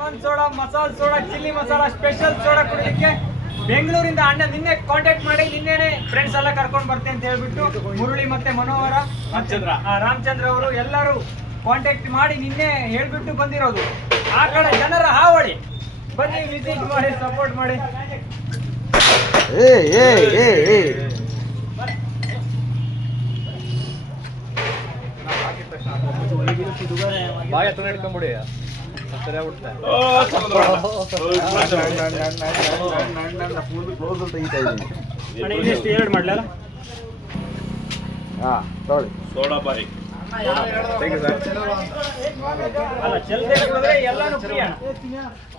Lemon soda, masala soda, chilli masala, special soda ಕುಡಿಲಿಕ್ಕೆ ಬೆಂಗಳೂರಿಂದ ಅಣ್ಣ ನಿನ್ನೆ ಕಾಂಟ್ಯಾಕ್ಟ್ ಮಾಡಿ ನಿನ್ನೆನೆ ಫ್ರೆಂಡ್ಸ್ ಎಲ್ಲ ಕರ್ಕೊಂಡು ಬರ್ತೀನಿ ಅಂತ ಹೇಳ್ಬಿಟ್ಟು ಮುರಳಿ ಮತ್ತೆ ಮನೋಹರ ರಾಮಚಂದ್ರ ಅವರು ಎಲ್ಲರೂ ಕಾಂಟ್ಯಾಕ್ಟ್ ಮಾಡಿ ನಿನ್ನೆ ಹೇಳ್ಬಿಟ್ಟು ಬಂದಿರೋದು. ಆ ಕಡೆ ಜನರ ಹಾವಳಿ, ಬನ್ನಿ ವಿಸಿಟ್ ಮಾಡಿ ಸಪೋರ್ಟ್ ಮಾಡಿ. ಬಾಯ ಇಟ್ಕೊಂಡ್ಬಿಡಿ ಎರಡು ಮಾಡ್ಲಲ್ಲ ಸೋಡಾ ಬಾರಿ ಅಲ್ಲ ಚಲ್ದೆ ಕುಡಿದ್ರೆ ಎಲ್ಲಾನು ಫ್ರೀ ಅಣ್ಣ.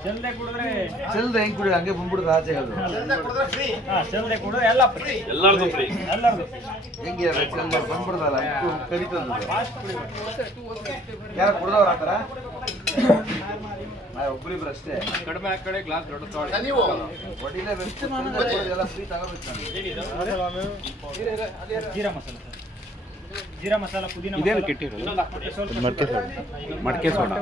ಚಲ್ದೆ ಕುಡಿದ್ರೆ ಚೆಲ್ದ ಹೆಂಗ್ ಕುಡಿ ಹಂಗೆ ಬಂದ್ಬಿಡುದು ಆಚೆ ಅದು ಚಲ್ದೆ ಕುಡಿದ್ರೆ ಎಲ್ಲ ಫ್ರೀ, ಎಲ್ಲಾರ್ದು ಫ್ರೀ. ಎಲ್ಲರದು ಹೆಂಗೆ ಚೆಲ್ದ ಬಂದ್ಬಿಡ್ದಲ್ಲ ಕರಿತದ ಯಾರು ಕುಡ್ದವ್ರ ಆತರ ಒಬ್ಬರಿಬ್ರು ಅಷ್ಟೇ ಕಡಿಮೆ ಆ ಕಡೆ ಗ್ಲಾಸ್ ದೊಡ್ಡ ಒಟ್ಟಿನ ಬೆಸ್ಟ್ ಎಲ್ಲ ಫ್ರೀ ತಗೋಬೇಕು. ಜೀರಾ ಮಸಾಲ ಸರ್, ಜೀರಾ ಮಸಾಲ, ಪುದೀನ ಇದೇನು ಮಸಾಲ, ಕೆಟ್ಟಿರಲ್ಲ ಮತ್ತೆ ಮಡಕೆ ಸೋಡಾ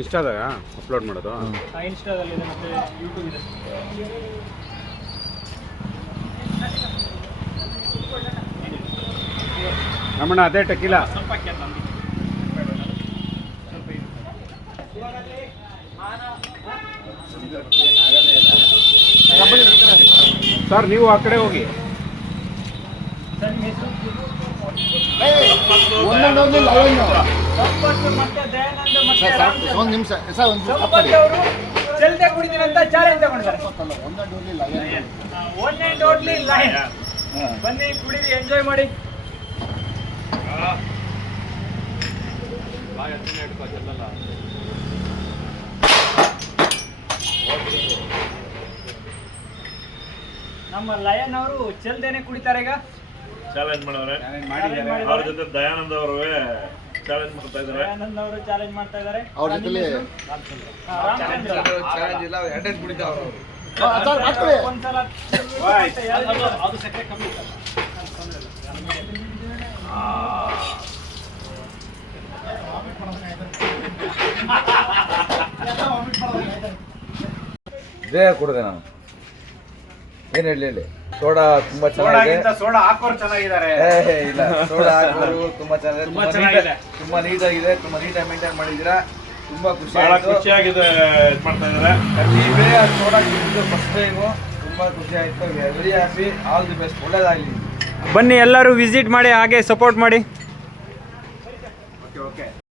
ಇನ್ಸ್ಟಾದಾಗ ಅಪ್ಲೋಡ್ ಮಾಡೋದು. ಇನ್ಸ್ಟಾದಲ್ಲಿ ಇದೆ ಮತ್ತೆ ಯೂಟ್ಯೂಬ್ ಇದೆ. ನಮ್ಮಣ್ಣ ಅದೇ ಟೆಕಿಲ್ಲ ಸ್ವಲ್ಪ ಹಾಕಿ ಅಂತ ಅಂದ್ಬಿಟ್ಟು. ಸರ್ ನೀವು ಆ ಕಡೆ ಹೋಗಿ. ಸರ್ ನಿಮ್ಮ ಹೆಸರು? ಒಂದೊಂದು ಸಂಪತ್ ಮತ್ತೆ ದಯಾನಂದ ಮತ್ತೆ ರಾಮಚಂದ್ರ. ಒಂದು ನಿಮಿಷ ಸಂಪತ್ ಅವರು ಜಲ್ದಿ ಕುಡಿತೀನಿ ಅಂತ ಚಾಲೆಂಜ್ ತಗೊಂಡಿದ್ದಾರೆ. One and only line. ಬನ್ನಿ ಕುಡೀರಿ, ಎಂಜಾಯ್ ಮಾಡಿ. ನಮ್ಮ ಲಯನ್ ಅವರು ಚೆಲ್ದೇನೆ ಕುಡಿತಾರೆ ಈಗ. ಚಾಲೆಂಜ್ ಮಾಡವ್ರೆ. ಮಾಡಿದ್ದಾರೆ. ಅವ್ರ ಜೊತೆ ದಯಾನಂದ್ ಅವರು ಚಾಲೆಂಜ್ ಮಾಡ್ತಾ ಇದ್ದಾರೆ. ದಯಾನಂದ್ ಅವರು ಚಾಲೆಂಜ್ ಮಾಡ್ತಾ ಇದ್ದಾರೆ. ಅವ್ರ ಜೊತೆಲಿ ರಾಮಚಂದ್ರ ಚಾಲೆಂಜ್ ಇಲ್ಲ, ಎರಡೇ ಕುಡಿತಾವ್ರ ಅವರು. ಒಂದ್ಸಲ ಅದು ಸಕ್ಕರೆ ಕಮ್ಮಿ ಇತ್ತು. ಬೇಗ ಕುಡ್ದೆ ನಾನು. ಏನ್ ಹೇಳಿ ಸೋಡಾ ತುಂಬಾ ಚೆನ್ನಾಗಿದೆ. ಸೋಡಾ ಹಾಕೋರು ಚೆನ್ನಾಗಿದ್ದಾರೆ. ಇಲ್ಲ ಸೋಡಾ ಹಾಕೋರು ತುಂಬಾ ಚೆನ್ನಾಗಿದೆ, ಚೆನ್ನಾಗಿದೆ. ತುಂಬಾ ನೀಟಾಗಿದೆ, ತುಂಬಾ ನೀಟಾಗಿ ಮೇಂಟೈನ್ ಮಾಡಿದ್ದೀರಾ. ತುಂಬಾ ಖುಷಿ ಬಹಳ ಆಯ್ತು. ಖುಷಿಯಾಗಿದೆ ಇದ್ ಮಾಡ್ತಾ ಇದ್ದಾರೆ. ನೀವೇ ಸೋಡಾ ಕುಡಿದು ಫಸ್ಟ್ ಟೈಮು. ತುಂಬಾ ಖುಷಿ ಆಯ್ತು. Very happy. All the best. ಒಳ್ಳೇದಾಗಲಿ. ಬನ್ನಿ ಎಲ್ಲರೂ ವಿಸಿಟ್ ಮಾಡಿ, ಹಾಗೆ ಸಪೋರ್ಟ್ ಮಾಡಿ. Okay okay.